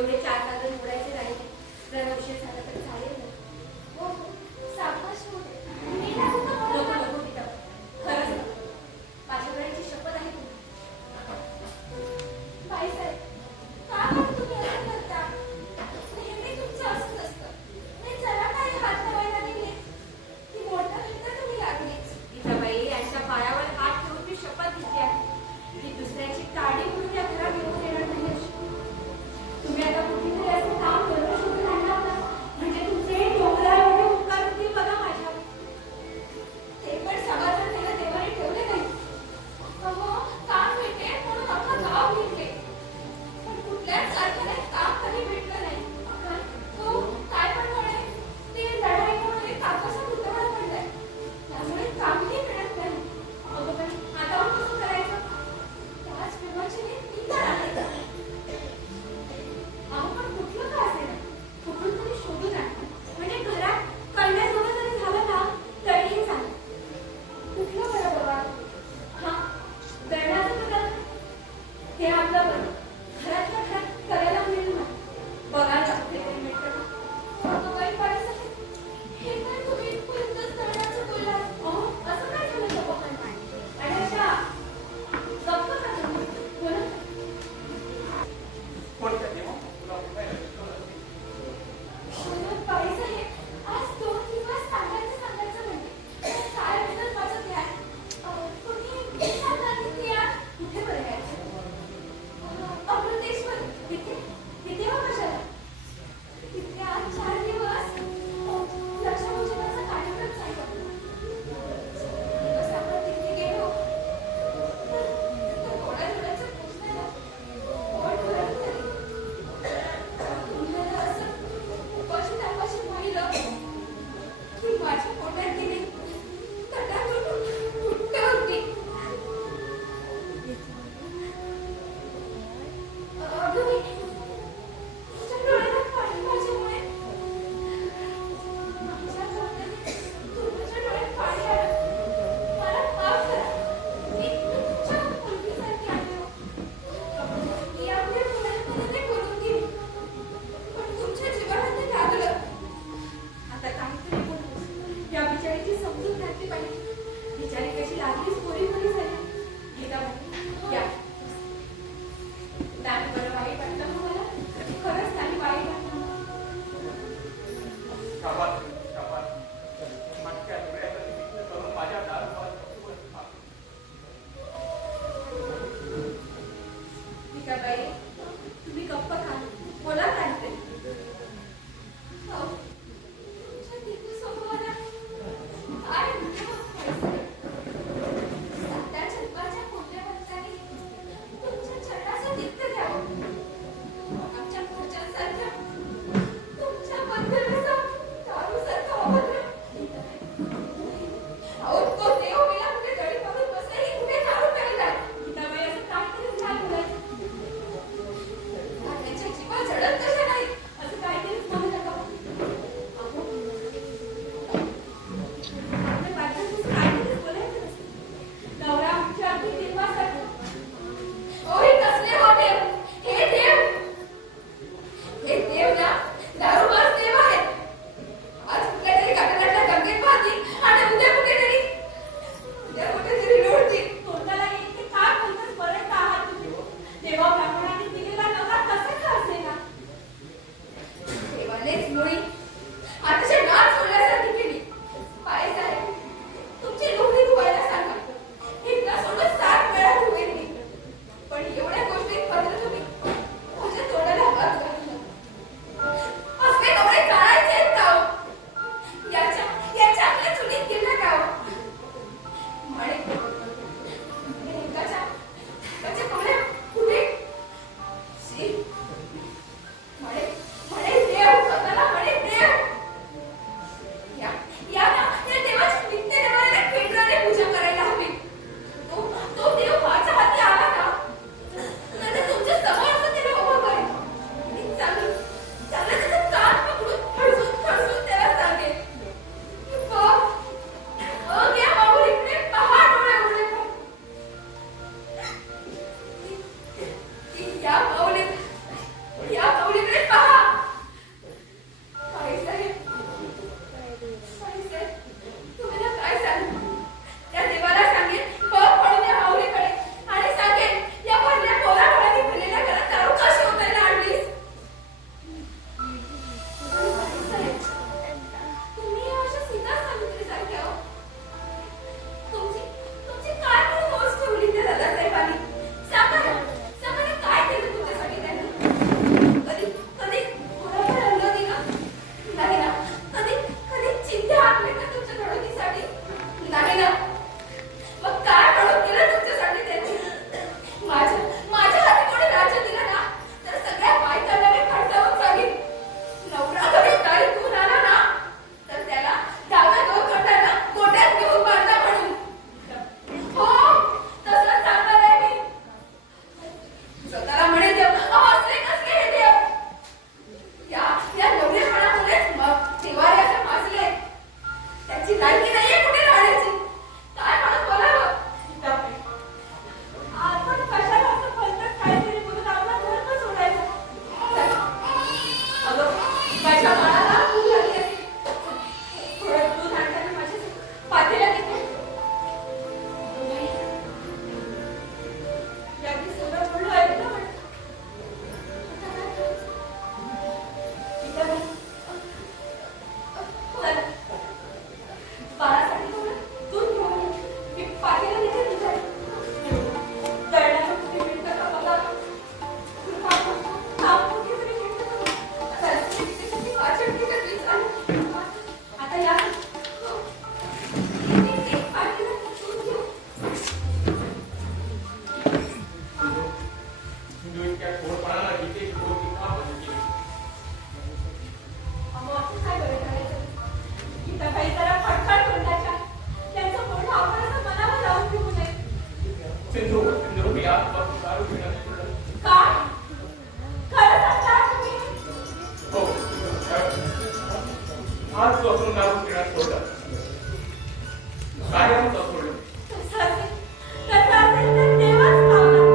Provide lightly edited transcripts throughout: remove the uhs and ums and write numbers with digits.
एवढे 4 कागद मोडायचे राहिले. जरा उशीर झाला तर चालेल ना? हो सावकाश होते. नको नको गीता, खरंच नको. माझ्या वेळेची शपथ आहे तुला. बाईसाहेब, का बरं तुम्ही असं करता? नेहमी तुमचं असंच असतं. मी जरा काही हात लावायला गेले की मोठं नंतर तुम्ही लागलीच. गीताबाई, यांच्या पायावर हात ठेवून मी शपथ घेतली आहे की दुसऱ्याची काडी म्हणून या घरात येऊन येणार नाही अशी. तुम्ही आता कुठेतरी असं काम करून शोधून आणणार ना, म्हणजे तुमचे डोंगरा एवढे उपकार होतील बघा माझ्यावर. ते पण समाजात त्याला देवाने ठेवले नाही. अहो, काम भेटे म्हणून अख्खं गाव भेटले. पण कुठल्याच कारखान्यात काम कधी भेटलं नाही. हो, काय पण म्हणे, ते लढाईमुळे काकाचा पुतळा पडलाय. त्यामुळे कामही मिळत नाही. अगं पण आता कसं करायचं? त्याच विमोचने मी तर आहे. अहो पण कुठलं का असेल, कुठून तरी शोधून आण. म्हणजे घरात कळण्याजोगं जरी झालं ना तरीही चालेल. कुठलं बरं बाबा? हा, दळणाचं पदार्थ ते आपलं बरं. घरातल्या घरात करायला मिळेल ना, बघायला कुठेतरी मिळतं ना. अगं बाई बाळासाहेब, हे काय तुम्ही इथपर्यंतच दळण्याचं बोललात? अहो असं काय झालं गप्प पण आणि अशा गप्प का तुम्ही बोला. बाईसाहेब, आज 2 दिवस सांगायचं म्हणते. पण काय होतं माझं ध्यान. तुम्ही हे सांगा की ते आज कुठे बरं यायचं? अमृतेश्वर. तिथे हो कशाला? तिथे आज 4 दिवस लक्षपूजनाचा कार्यक्रम चालू आहे. दिवस आपण तिथे गेलो तर थोड्याचं पूजनाला पोट भरून तरी. तुम्हाला असं उपाशी तापाशी पाहिलं की माझ्या पोटात गेली तटातून फुटते होती. अगं बाई, तुमच्या डोळ्यात पाणी माझ्यामुळे. माझ्या तोंडाने तुमच्या डोळ्यात पाणी आलं. मला माफ करा. मी तुमच्या मुलगीसारखी आहे हो. मी आपल्या मुलांपर्यंत करून गेली. पण तुमच्या जीवाला ते लागलं. आता काहीतरी बोलतोस. या बिचारीची समजून घातली पाहिजे. बिचारी कशी लागलीच पोरी झाली. गीताबाई या. त्याने बरं वाईट वाटलं तुम्हाला? खरंच त्याने वाईट वाटलं. गीताबाई, तुम्ही गप्प खा, बोला काहीतरी. हो, तुमच्या दिव्य स्वभावाला काय म्हणते बाईसाहेब? 7 जन्माच्या पुण्यवंतांनी तुमच्या चरणाचं नित्य घ्यावं. आमच्या घरच्यांसारख्या तुमच्याबद्दल असं दारूसारखं अभद्र. अहो, तो देव मेला कुठे दळी मारून बसला की कुठे दारू प्यायला. गीताबाई, असं काहीतरीच काय बोलायचं? त्याच्या जीवा जडत कशा नाही. असं काहीतरीच बोलू नका. तू इतक्या थोडपणाला इथे गोष्टी का बंद केली? अहो, असं काय बरं करायचं? गीताबाई जरा फटफट तोंडाच्या. त्यांचं तोंड आपण असं मनावर लावून घेऊ नये. सिंधू सिंधू मी आजपासून दारू पिणं सोडलं. काय? खरं सांगता तुम्ही? हो आजपासून दारू पिणं सोडलं. कायमच सोडलं. कसं असेल? कसं असेल तर देवाच पावला.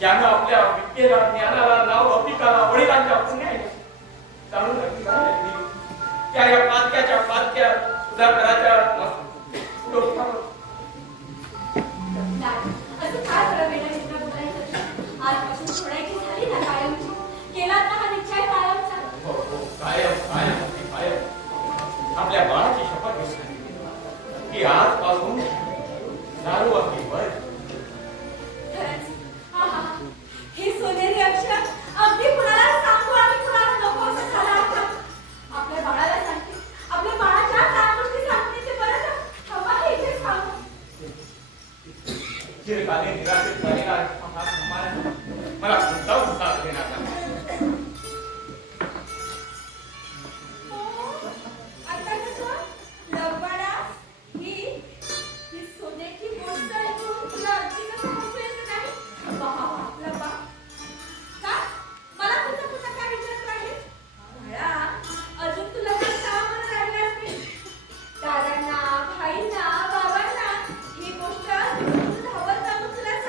ज्यानं आपल्या विद्येला ज्ञानाला नाव अपिकाला वडिलांच्या पुण्याने जाणून नक्की त्या या पातक्या सुधाकराच्या डोक्यावर असं काय बरं वेळा मित्र बोलायचं? आजपासून सोडायची झाली ना कायमची. केलात ना हा निश्चय कायमचा? हो हो कायम आपल्या बाळाची शपथ घेतली की आजपासून दारू आपली बंद. खरंच आहा, हे सोनेरी अक्षर अगदी कुणाला सांगू आणि कुणाला नको असं झालं आता. आपल्या बाळाला सांगते, आपल्या बाळाच्या काय गोष्टी सांगते ते बरं ना. हवा हे इथेच सांगू. चिरकालीन निराशित झालेला हा सन्मान मला कोणता उत्साह देण्यात आला. आता कसं लवडा ही सोन्याची गोष्ट ऐकून तुला अगदी कसं हसू येत नाही? आपला बा का मला पुन्हा काय विचारत राहील? बाळा, अजून तुला काही काम राहिलं असते. दादांना, भाईंना, बाबांना ही गोष्ट धावत जाऊन तुला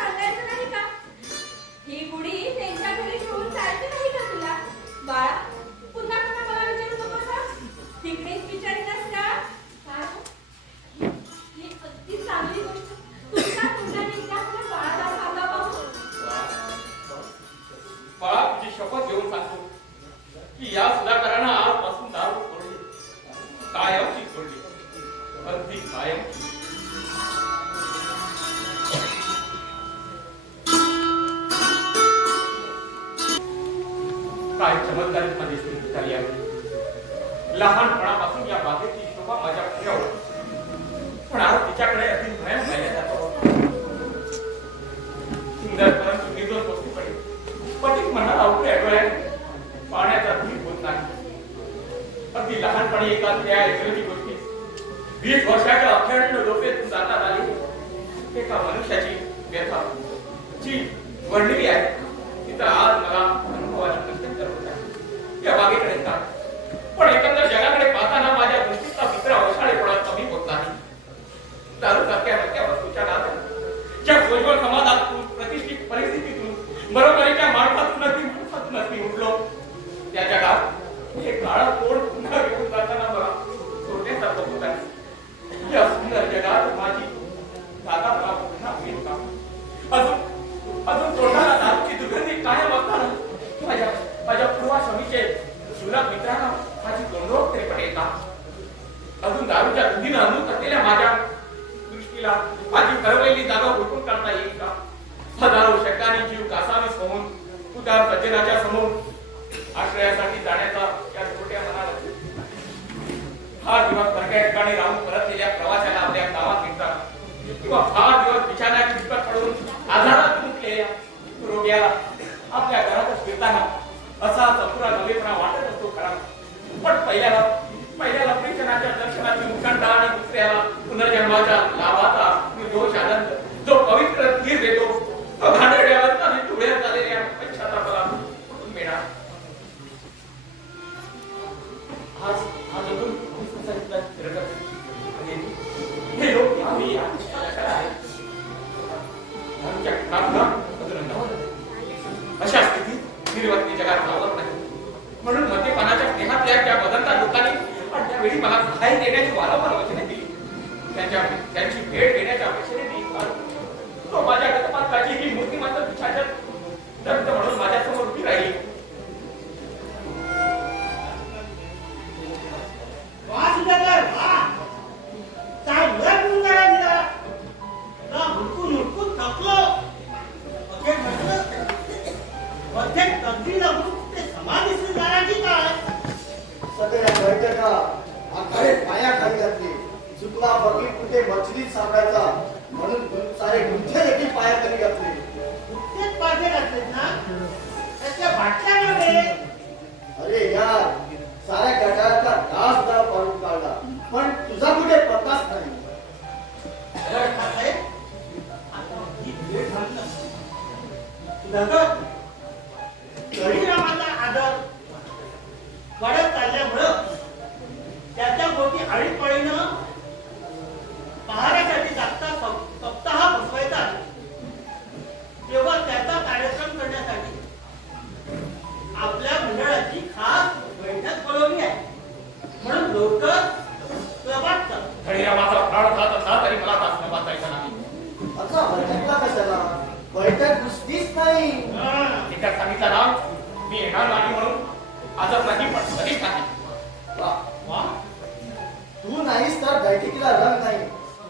सुगंधी कायम काय चमत्कारिक मध्ये स्थिती झाली आहे. लहानपणापासून या बागेची शोभा माझ्या प्रियावर, पण आज तिच्याकडे अति भयान पाहिल्या जातो. सुंदर परंतु निर्दोष वस्तूकडे पतीक मनाला उकळ्या डोळ्याने पाण्याचा धूळ होत नाही. अगदी लहानपणी एका त्या इंग्रजी गोष्टी 20 वर्षाच्या अखंड डोक्यातून जातात आली एका मनुष्याची व्यथा जी वर्णिली आहे तिथं आज मला अनुभवाची प्रत्यक्ष होत आहे. या बागेकडे का पण एकंदर जगाकडे पाहताना माझ्या दृष्टीचा मित्र अवसाळेपणा कमी होत नाही. दारू सारख्या हलक्या वस्तूच्या नादात ज्या सोजवळ समाजातून प्रतिष्ठित परिस्थितीतून बरोबरीच्या मार्गातूनच मी उठलो त्या जगात हे काळा कोड पुन्हा घेऊन जाताना मला सोडण्यासारखं होत आहे. या सुंदर जगात माझी जागा मला पुन्हा होईल का? अजून तोंडाला दारूची दुर्गंधी कायम असताना माझ्या पूर्वाश्रमीचे सुलभ मित्रांना माझी तोंडरोग तरी पडेल का? अजून दारूच्या धुंदीनं अमृत असलेल्या माझ्या दृष्टीला माझी ठरवलेली जागा हुडकून काढता येईल का? हजारो शब्दांनी जीव कासावीस होऊन उदार सज्जनाच्या समोर आश्रयासाठी जाण्याचा या छोट्या मनाला फार दिवस परक्या ठिकाणी राहून परतलेल्या प्रवाशाला आपल्या गावात भेटतात किंवा फार दिवस बिछाण्यात विकट पडून आजारात गुंतलेल्या रोग्याला आपल्या घरातच फिरताना असा चतुरा नवेपणा वाटत असतो खरा. पण पहिल्याला प्रेषणाच्या दर्शनाची उत्कंठा आणि दुसऱ्याला पुनर्जन्माच्या लाभाचा निर्दोष आनंद जो पवित्र धीर देतो तो घाणेरड्यावर आणि डोळ्यात आलेल्या पश्चातापाला कुठून मिळणार? आज अजून हे लोक आम्ही अशा स्थितीत निर्वस्ती जगात आवडत नाही. म्हणून मद्यपानाच्या स्नेहातल्या त्या बदलता लोकांनी त्यावेळी मला सहाय्य देण्याची वारंवार वचने दिली. त्यांची भेट देण्याच्या अपेक्षेने मी तो माझ्या गतपात्राची ही मूर्तिमंत पिछाच्या दत्त म्हणून माझ्यासमोर उभी राहिली. मछली सापडायचा म्हणून सारे गुंठे देखील पायाखाली घातले. गुंठेच पाय घातलेत ना त्याच्या बाटल्यामध्ये. अरे यार साऱ्या गटारातला डास दाव पाडून काढला पण तुझा कुठे पत्ताच नाही. रामाचा आदर वाढत चालल्यामुळं त्याच्या भोवती आळीपळीनं पहाऱ्यासाठी जागता सप्ताह बसवायचा. तेव्हा त्याचा कार्यक्रम करण्यासाठी आपल्या मंडळाची खास बैठक बोलवली आहे. म्हणून लोक माझा प्राण जात असला तरी मला तास वाचायचा नाही. अच्छा बैठकला कशाला? बैठक नुसतीच नाही. एका सांगितलं ना मी येणार नाही म्हणून आजच नाही पण कधीच नाही. वा तू नाहीस तर बैठकीला रंग नाही.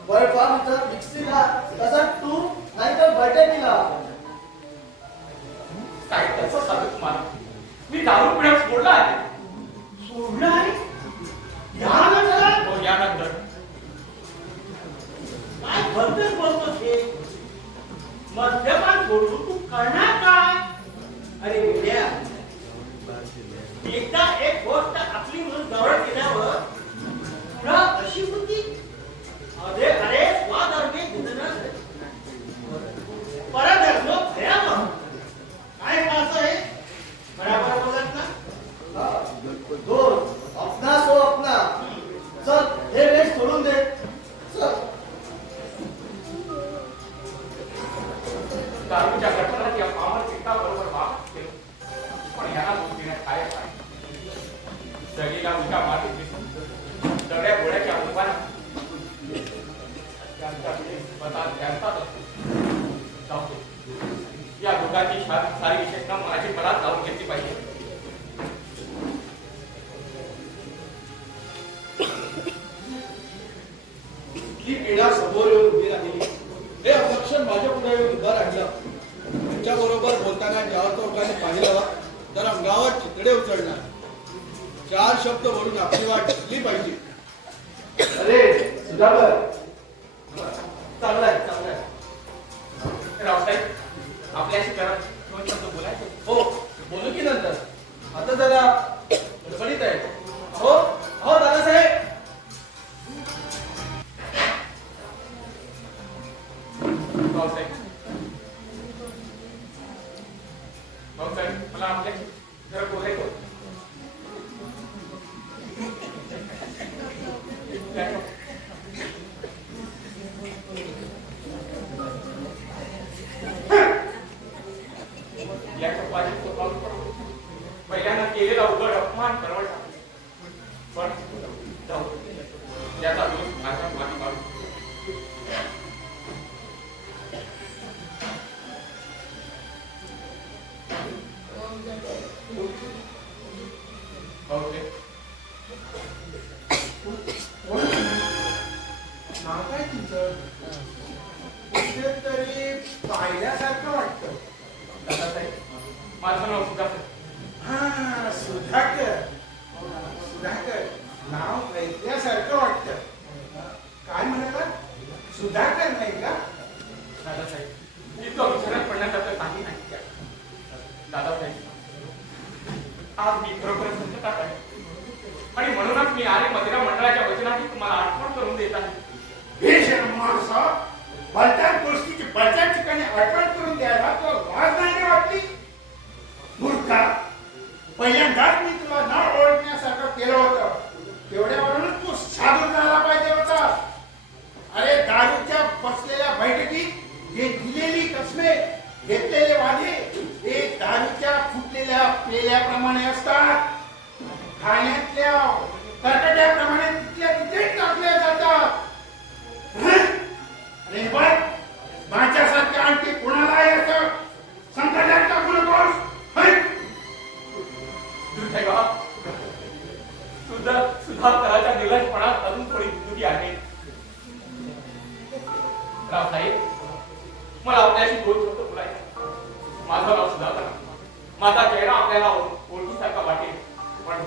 बळफाम तर मिक्सीला तसा तू नाही तर बैठकीला काय तसं सांगू तुम्हाला मी दारू पिण्यास सोडला आहे. सोडलं आहे यानंतर हो यानंतर काय भलतेच बोलतो हे. मद्यपान सोडून तू करणार काय? अरे वेड्या एकदा एक गोष्ट आपली म्हणून जवळ केल्यावर पुन्हा अशी होती. अरे स्वाधर्मे गुणन परधर्म भयावह. काय असं आहे बराबर बोलत ना. दोन अपना सो अपना. चल हे वेळ सोडून दे. चल दारूच्या गटरात या पामर चित्ता बरोबर वाहत केलं पण यांना दोष देण्यात काय आहे? इथली पिढा समोर येऊन उभी राहिली. हे अपलक्षण माझ्या पुढे येऊन उभं राहिलं. त्यांच्याबरोबर बोलताना ज्या चौकाने पाहिलं तर अंगावर चितडे उचलणार. 4 शब्द बोलून आपली वाट घेतली पाहिजे. अरे सुधाकर, चांगलं आहे, चांगलं आहे. रावसाहेब, आपल्याशी जरा 2 शब्द बोलायचे. हो, बोलू की नंतर. आता जरा गडबडीत आहे. हो हो दादासाहेब. रावसाहेब, रावसाहेब, मला आपल्याशी जरा बोलायचं होतं. या कपाशी स्वभाव पहिल्यांदा केलेला उघड अपमान परवडला, पण जाऊ दे. त्याचा दोष माझ्या मागे काढू. भाऊसाहेब, नाव काय तुमचं? कुठेतरी पाहिल्यासारखं वाटतं. दादासाहेब, माझं नाव सुधाकर. हा, सुधाकर. सुधाकर नाव ऐकल्यासारखं वाटतं. काय म्हणाला? सुधाकर नाही का? दादासाहेब, इतकं विचारात पडण्यासारखं काही नाही त्या. दादासाहेब, आज मी खरोखर संकटात आहे आणि म्हणूनच मी आर्य मदिरा मंडळाच्या वचनाची तुम्हाला आठवण करून देत आहे. हे शर्मा बलत्याच गोष्टीची बलत्याच ठिकाणी आठवण करून द्यायला तुला वाज नाही वाटली? मूर्खा, पहिल्यांदाच मी तुला न ओळखण्यासारखं केलं होतं. तेवढ्यावरूनच तू साधून झाला पाहिजे होता. अरे दारूच्या बसलेल्या बैठकीत जे दिलेली कसमे, घेतलेले वादे हे दारूच्या फुटलेल्या पेल्याप्रमाणे असतात. खाण्यातल्या कर्कट्याप्रमाणे तिथल्या तिथेच टाकल्या जातात. अरे बघ, माझ्यासारख्या आणखी कुणालाही असं संकटात टाकू नकोस. दुर्दैवा, सुधाकराच्या निलजपणात अजून थोडी दुरी आहे. रावसाहेब, मला आपल्याशी 2 शब्द बोलायचे. माझं नाव सुधाकर. माझा चेहरा आपल्याला ओळखीसारखा वाटेल, पण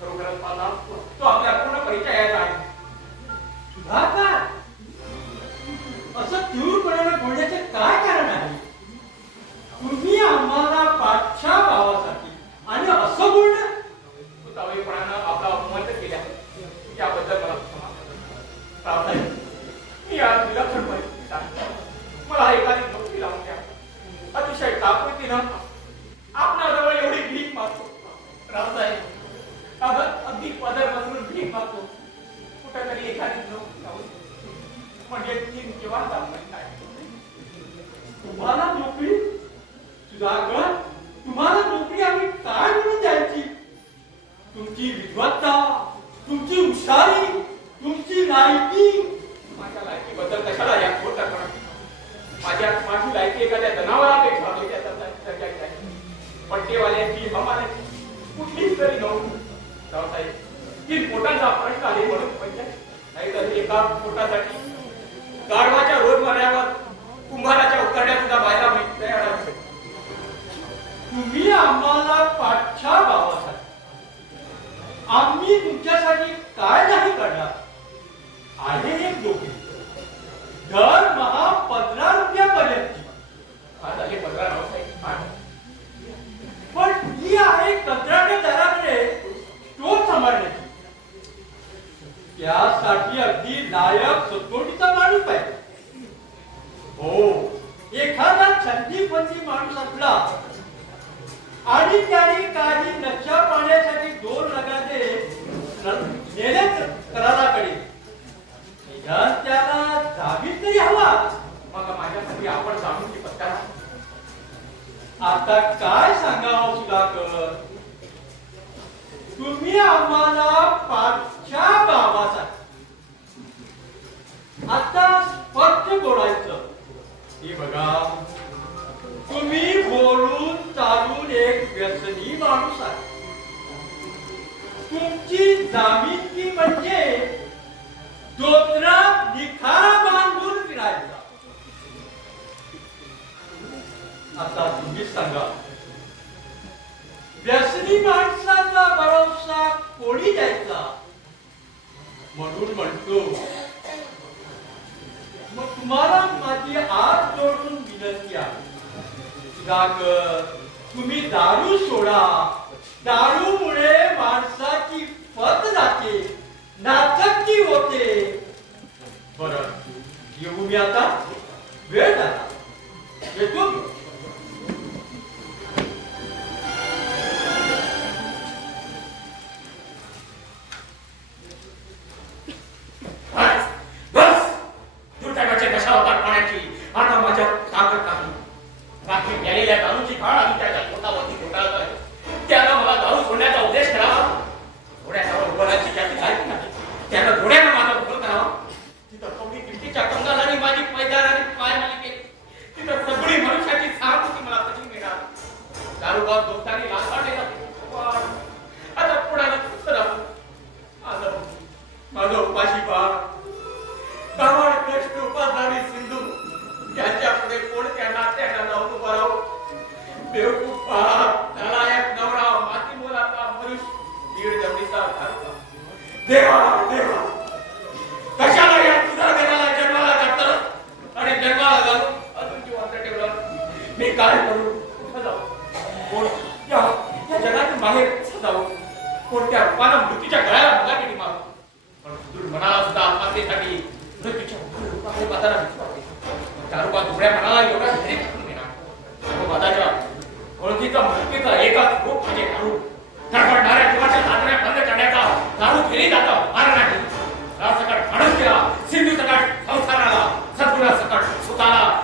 खरोखरच माझा तो आपल्या पूर्ण परिचयाचा आहे. सुधाकर, असं तीव्रपणाने बोलण्याचे काय कारण आहे? तुम्ही आम्हाला पाठच्या भावासाठी आणि असं बोलणं? उतावळेपणानं आपला अपमान केला त्याबद्दल मला क्षमा. रावसाहेब, मी आज विलक्षण परिस्थितीत आहे. मला एखादी नोकरी लावून द्या. अतिशय ताकदीनं आपणाजवळ एवढी भीक मागतो. रावसाहेब, अगदी पदर बसवून भीक मागतो. कुठेतरी एखादी नोकरी लावून द्या. म्हणजे ती किंवा नाही. तुम्हाला नोकरी? सुधाकर, तुम्हाला नोकरी आम्ही काय म्हणून द्यायची? तुमची विद्वत्ता, तुमची हुशारी, तुमची लायकी. माझ्या लायकीबद्दल कशाला या खोट करा? माझी लायकी एखाद्या जनावरापेक्षा दर्जाची आहे. पट्टेवाल्याची, हमाल्याची कुठलीच तरी नोकरी. रावसाहेब, 3 पोटांचा प्रश्न आहे म्हणून म्हणजे नाही तर एका पोटासाठी गाढवाच्या रोजमर्यावर कुंभाराच्या उतरड्या सुद्धा व्हायला मी तयार आहे. तुम्ही आम्हाला पाठच्या भावासाठी, आम्ही तुमच्यासाठी काय नाही करणार. आहे एक नोकरी, दरमहा 15 रुपयापर्यंतची. आज आले 15 रावसाहेब. पण ही आहे कंत्राटदाराकडे स्टोर सांभाळण्याची. त्यासाठी अगदी लायक सतोडीचा माणूस पाहिजे. हो, एखादा छंदी माणूस असला आणि त्याने काही नशा पाण्यासाठी 2 रगाचे नेले कराराकडे, निदान त्याला जामीन तरी हवा. मग माझ्यासाठी आपण जाणून पत्ता. आता काय सांगावं सुधाकर? तुम्ही आम्हाला पाठच्या भावासाठी आता स्पष्ट बोलायचं. हे बघा, तुम्ही बोलून चालून एक व्यसनी माणूस आहे. तुमची जामीनकी म्हणजे धोत्रात सांगा व्यसनी माणसाचा भरोसा कोणी द्यायचा म्हणून म्हणतो मग तुम्हाला माझी हात जोडून विनंती आहे सुधाकर तुम्ही दारू सोडा दारूमुळे माणसाची फत जाते नाचक्की होते बरं येऊ मी आता वेळ झाला येतो मी. बस बस दुर्दैवाची दशा होता पाण्याची आता माझ्या ताकद नाही रात्री गेलेल्या दारूची घाण आणि त्याच्या पोटावरती घोटाळत आहे त्याला मला दारू सोडण्याचा उद्देश करावा घोड्याच्यावर उभं राहायची त्याची जायची नाही त्याला घोड्यानं माझा उभं करावा तिथं कवडी किमतीच्या कंगालाने माझी पैदार आणि पाय मालिके तिथं सगळी मनुष्याची सहानुभूती मला कशी मिळणार दारूबाद दोस्तांनी लाखाडलेला आता पुढाला कसं राहू माझं उपाशी पहा गावाड कष्ट उपासणारी सिंधू त्याच्या पुढे कोण त्यांना जाऊन उभा राहू बेवकूफ पहा त्याला एक नवरा माती मोलाचा मनुष्य दीड जमिनीचा घालता देवा देवा कशाला या तुझ्या देवाला जन्माला घातलं आणि जन्माला घालून अजून जिवंत ठेवलं मी काय करू कुठं जाऊ कोण या जगातून बाहेर कसं जाऊ कोणत्या रूपानं मृत्यूच्या गळ्याला बघा केली मारू पण सुदृढ मनाला सुद्धा आत्महत्येसाठी मृत्यूच्या रूपाकडे बाजारात विचारते दारूबा दुसऱ्या मनाला एवढा धैर्य करून देणार बाजाच्या ओळखीचा मृत्यूचा एकाच रूप म्हणजे दारू धडपडणाऱ्या जीवाच्या चाचण्या बंद करण्याचा दारू केली जातं मार नाही रासकट माणूस केला सिंधू सकट संसाराला सद्गुणा सकट सुताला